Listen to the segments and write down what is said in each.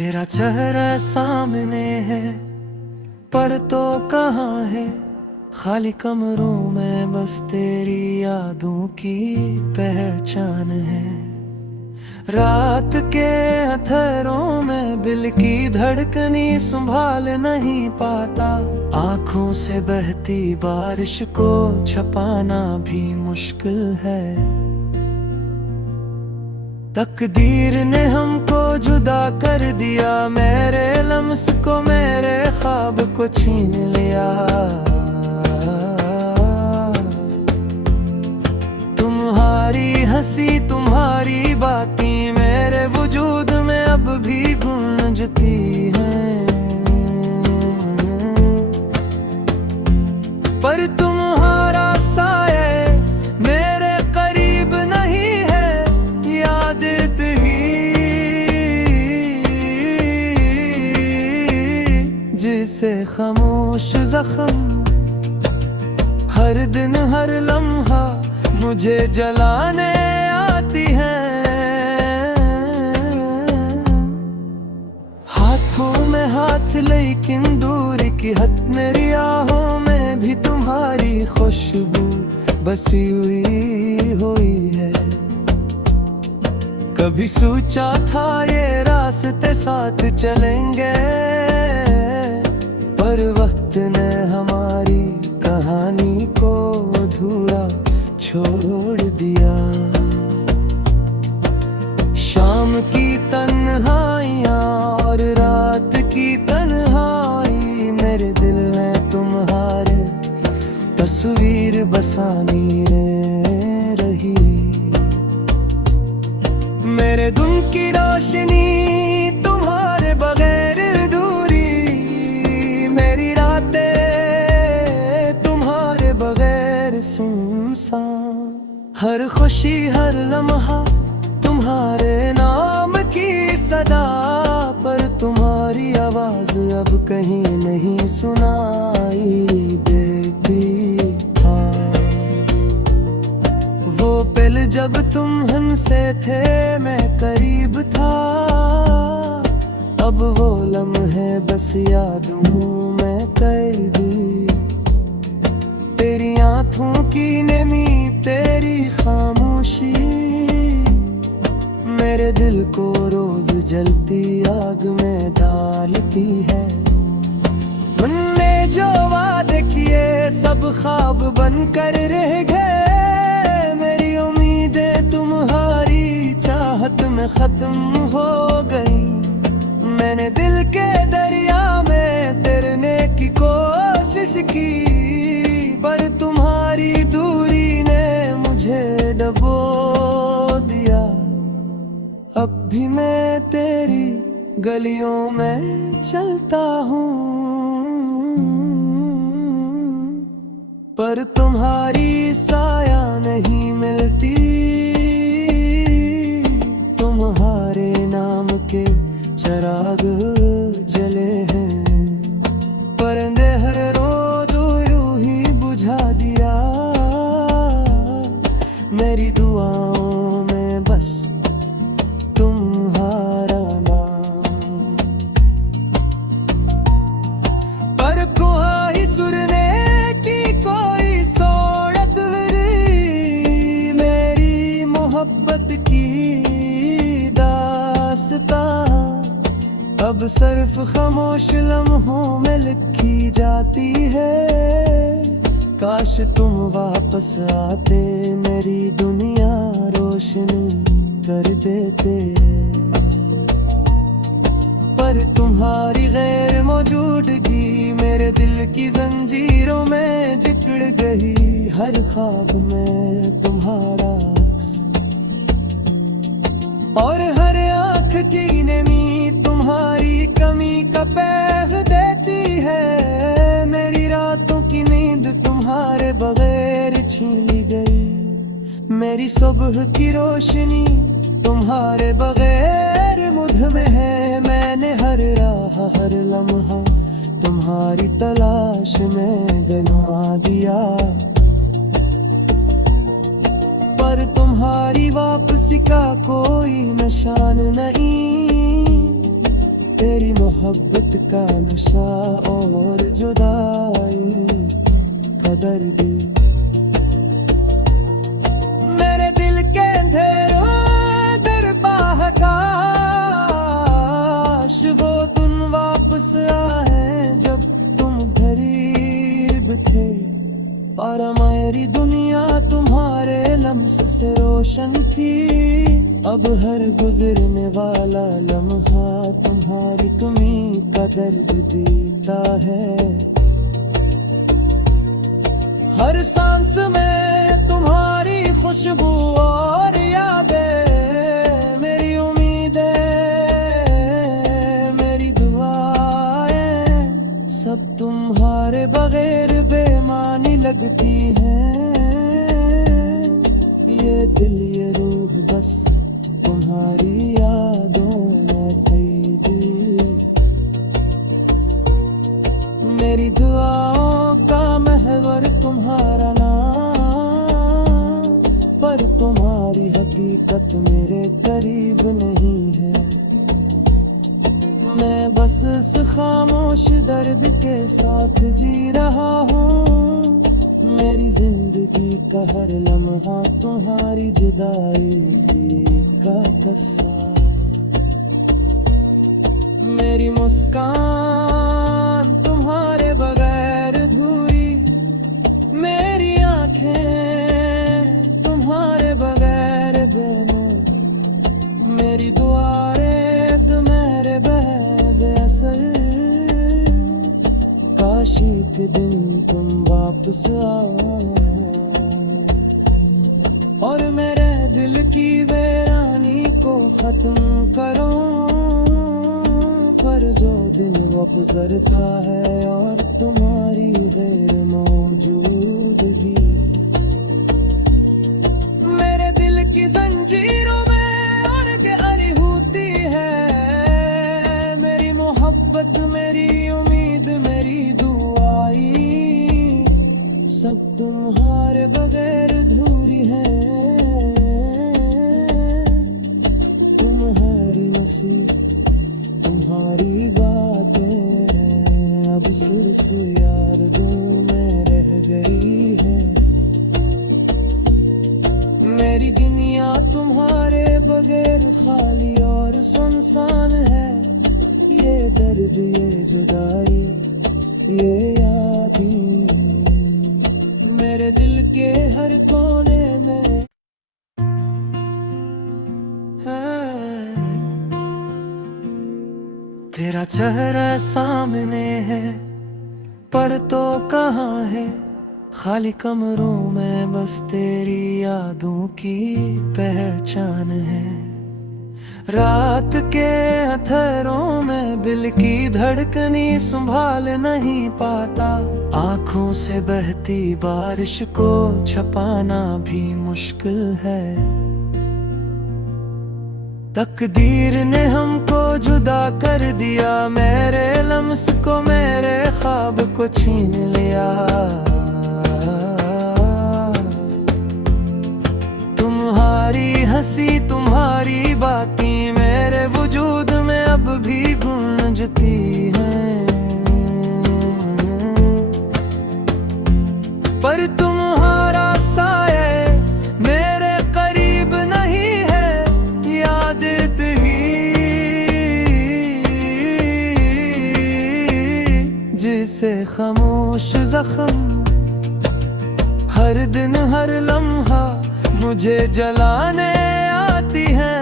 तेरा चेहरा सामने है पर तो कहाँ है, खाली कमरों में बस तेरी यादों की पहचान है। रात के अंधेरों में दिल की धड़कनी संभाल नहीं पाता, आंखों से बहती बारिश को छपाना भी मुश्किल है। तकदीर ने हमको जुदा कर दिया, मेरे लम्स को मेरे ख्वाब को छीन लिया। तुम्हारी हंसी तुम्हारी बातें मेरे वजूद में अब भी गूंजती हैं, पर तुम्हारा साया मेरे करीब नहीं है। याद तेरी जिसे खामोश जख्म हर दिन हर लम्हा मुझे जलाने आती है। हाथों में हाथ लेकिन दूर की हद, मेरी आहों में भी तुम्हारी खुशबू बसी हुई है। कभी सोचा था ये रास्ते साथ चलेंगे, पर वक्त ने हमारी कहानी को अधूरा छोड़ दिया। शाम की तन्हाइयाँ और रात की तन्हाई, मेरे दिल में तुम्हारे तस्वीर बसानी रही। मेरे दिन की रोशनी तुम्हारे बगैर अधूरी, मेरी रातें तुम्हारे बगैर सुनसान। हर खुशी हर लम्हा तुम्हारे नाम की सदा, पर तुम्हारी आवाज अब कहीं नहीं सुनाई देती। हाँ, वो पल जब तुम हमसे थे मैं करीब था, अब वो लम्हे बस यादों में कैदी। तेरी आँखों की नमी तेरी खामोशी मेरे दिल को रोज जलती आग में डालती है। हमने जो वादे किए सब ख्वाब बनकर रह गए, मेरी उम्मीदें तुम्हारी चाहत में खत्म हो गई। मैंने दिल के दरिया में तैरने की कोशिश की, पर तुम्हारी दूरी ने मुझे डुबो दिया। अब भी मैं तेरी गलियों में चलता हूँ, पर तुम्हारी साया नहीं मिलती। तुम्हारे नाम के चिराग जले हैं, परिंदे हर रोज यूं ही बुझा दिया। मेरी दुआओं में बस तुम्हारा नाम, पर कोई सुनने की कोई सोहरत मेरी, मेरी मोहब्बत की दास्तां अब सिर्फ खामोश लम्हों में लिखी जाती है। काश तुम वापस आते, मेरी दुनिया रोशनी कर देते, पर तुम्हारी गैर मौजूदगी मेरे दिल की जंजीरों में जकड़ गई। हर ख्वाब में तुम्हारा अक्स और हर आँख की नमी तुम्हारी कमी का पैग देती है। मेरी रातों की नींद तुम्हारे बगैर छीन ली गई, मेरी सुबह की रोशनी तुम्हारे बगैर मुझ में है। मैंने हर राह हर लम्हा तुम्हारी तलाश में गंवा दिया, पर तुम्हारी वापसी का कोई निशान नहीं। तेरी मोहब्बत का नशा और जुदाई का दर्द मेरे दिल के अंधेरों दरपा है। काश वो दिन वापस आए जब तुम गरीब थे, पर मेरी दुनिया तुम्हारे लम्स से रोशन थी। अब हर गुजरने वाला लम्हा तुम्हारी कमी का दर्द देता है। हर सांस में तुम्हारी खुशबू और यादें, मेरी उम्मीदें, मेरी दुआएं, सब तुम्हारे बगैर बेमानी लगती हैं। ये दिल ये रूह बस तुम्हारी यादों में कैद, मेरी दुआओं का महवर तुम्हारा नाम, पर तुम्हारी हकीकत मेरे करीब नहीं है। मैं बस इस खामोश दर्द के साथ जी रहा हूँ। मेरी जिंदगी का हर लम्हा तुम्हारी जुदाई का किस्सा। मेरी मुस्कान तुम्हारे बगैर अधूरी, मेरी आंखें तुम्हारे बगैर बेनूर, मेरी दुआएं मेरे बेअसर। काशी के दिन तुम वापस आओ और मेरे दिल की वीरानी को खत्म करो। पर जो दिन वो गुजरता है और तुम्हारी गैर मौजूदगी, मेरे दिल की जंजीरों में और गहरी होती है। मेरी मोहब्बत, मेरी उम्मीद, मेरी दुआई, सब तुम्हारे बगैर अधूरी है। तुम्हारी मसीह, तुम्हारी बातें अब सिर्फ यादों में रह गई है। मेरी दुनिया तुम्हारे बगैर खाली और सुनसान है। ये दर्द, ये जुदाई, ये यादें मेरे दिल के हर कोने में है। तेरा चेहरा सामने है पर तो कहाँ है, खाली कमरों में बस तेरी यादों की पहचान है। रात के हथेरों में दिल की धड़कनी संभाल नहीं पाता, आंखों से बहती बारिश को छपाना भी मुश्किल है। तकदीर ने हमको जुदा कर दिया, मेरे लम्स को, मेरे ख्वाब को छीन लिया। तुम्हारी हंसी, तुम्हारी बातें मेरे वजूद में अब भी गूंजती हैं। पर तुम्हारा साया मेरे करीब नहीं है, याद तेरी जिसे खामोश जख्म हर दिन हर लम्हा मुझे जलाने आती है।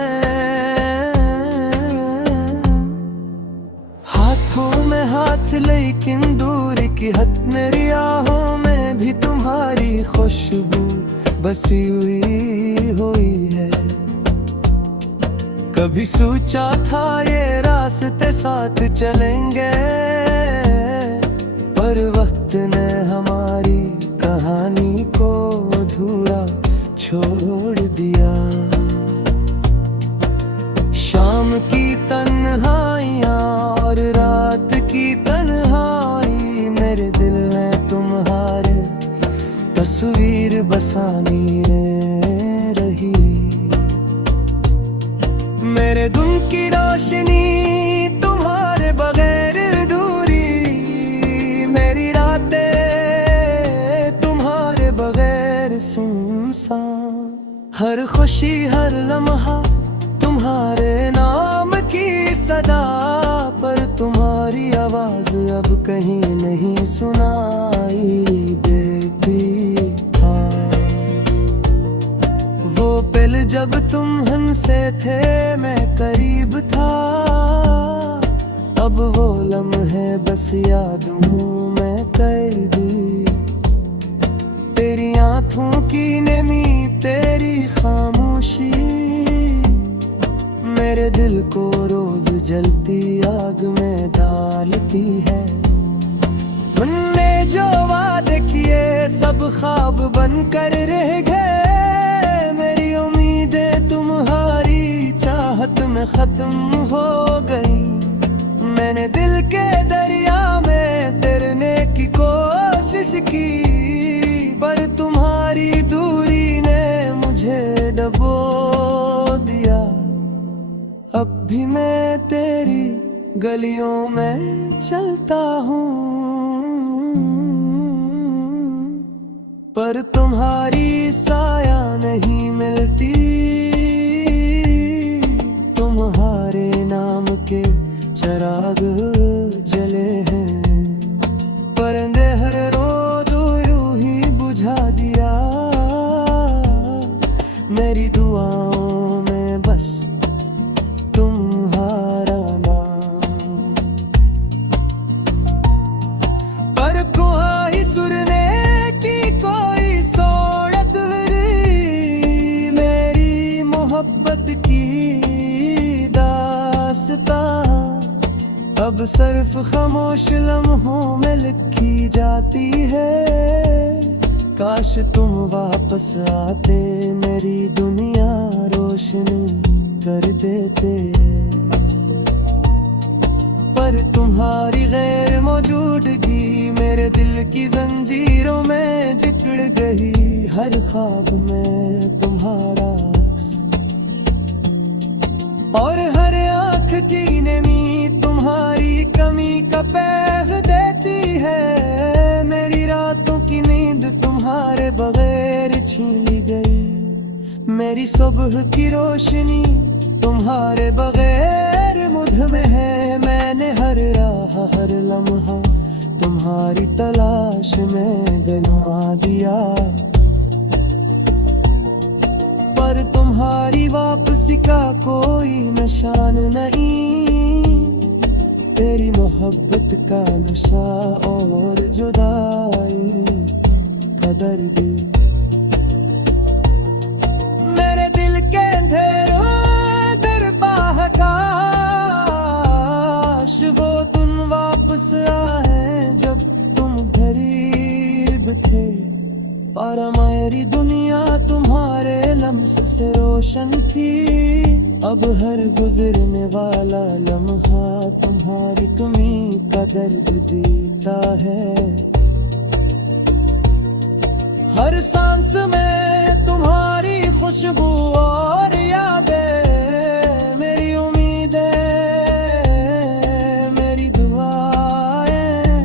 हाथों में हाथ लेकिन दूर की हद, मेरी आहों में भी तुम्हारी खुशबू बसी हुई है। कभी सोचा था ये रास्ते साथ चलेंगे, पर वक्त ने हमारी कहानी को अधूरा छोड़ दिया। शाम की तन्हाइयाँ और रात की तन्हाई, मेरे दिल में तुम्हारे तस्वीर बसानी रही। मेरे दिन की रोशनी तुम्हारी सांस, हर खुशी हर लम्हा तुम्हारे नाम की सदा, पर तुम्हारी आवाज अब कहीं नहीं सुनाई देती। हाँ, वो पल जब तुम हंसे थे मैं करीब था, अब वो लम्हे बस याद हूँ मैं कैदी। तेरी आँखों की नमी तेरी खामोशी मेरे दिल को रोज जलती आग में डालती है। तुमने जो वादे किए सब ख्वाब बनकर रह गए, मेरी उम्मीदें तुम्हारी चाहत में खत्म हो गई। मैंने दिल के दरिया में तैरने की कोशिश की, पर तुम्हारी दूरी ने मुझे डुबो दिया। अब भी मैं तेरी गलियों में चलता हूँ, पर तुम्हारी साया नहीं मिलती। तुम्हारे नाम के चिराग जले हैं, परिंदे हर रोज यूं ही बुझा दिया। मेरी दुआओं में बस तुम्हारा नाम, पर कोई सुनने की कोई सोड़त नहीं। मेरी मोहब्बत की दास्तां अब सिर्फ खामोश लम्हों में लिखी जाती है। काश तुम वापस आते मेरी दुनिया रोशनी कर देते, पर तुम्हारी गैर मौजूदगी मेरे दिल की जंजीरों में जकड़ गई। हर ख्वाब में तुम्हारा अक्स और हर आँख की नमी तुम्हारी कमी का पैग देती है। मेरी रातों की नींद तुम्हारे बगैर छीन ली गई। मेरी सुबह की रोशनी तुम्हारे बगैर मुझ में है। मैंने हर राह हर लम्हा तुम्हारी तलाश में गंवा दिया, पर तुम्हारी वापसी का कोई निशान नहीं। तेरी मोहब्बत का नशा और जुदाई का दर्द मेरे दिल के अंधेरों दर पाह काश वो दिन वापस आए जब तुम गरीब थे। पर मेरी दुनिया तुम्हारे लम्स से रोशन थी। अब हर गुजरने वाला लम्हा तुम्हारी कमी का दर्द देता है। हर सांस में तुम्हारी खुशबू और यादें, मेरी उम्मीदें मेरी दुआएं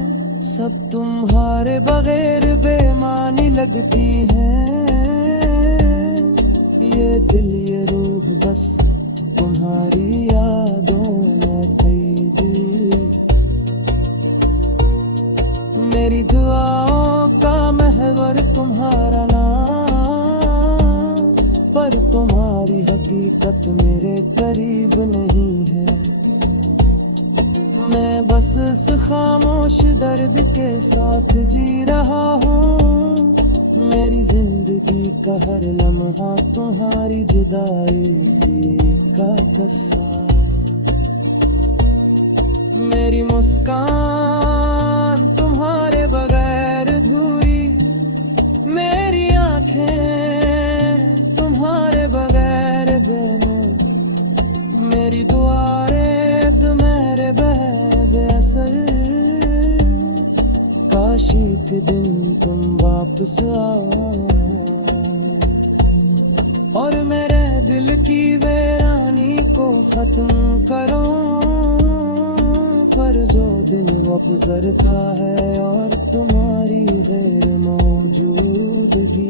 सब तुम्हारे बगैर बेमानी लगती हैं। ये दिल ये रूह बस तुम्हारी यादों में कैद, मेरी दुआओं का महवर तुम्हारा नाम, पर तुम्हारी हकीकत मेरे करीब नहीं है। मैं बस इस खामोश दर्द के साथ जी रहा हूँ। मेरी जिंदगी का हर लम्हा तुम्हारी जुदाई का किस्सा। मेरी मुस्कान तुम्हारे बगैर अधूरी, मेरी आंखें तुम्हारे बगैर बेनूर, मेरी दुआएं मेरे बेअसर। काशी के दिन तुम वापस आओ और मेरे दिल की वीरानी को खत्म करो। पर जो दिन वो गुजरता है और तुम्हारी गैर मौजूदगी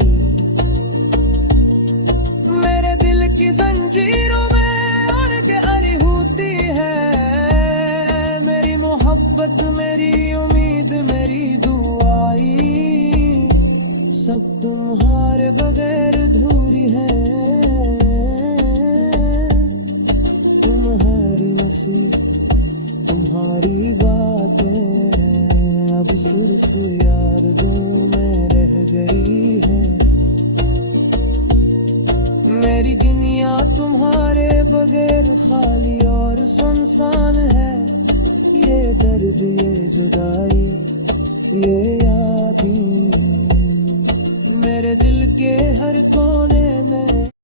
जंजीरों में और के अरी होती है मेरी मोहब्बत, मेरी उम्मीद, मेरी दुआई, सब तुम्हारे बगैर अधूरी है। तुम्हारी मसीह, तुम्हारी बातें अब सिर्फ यादों में रह गई है। मेरी दुनिया तुम्हारे बगैर खाली और सुनसान है। ये दर्द, ये जुदाई, ये यादें मेरे दिल के हर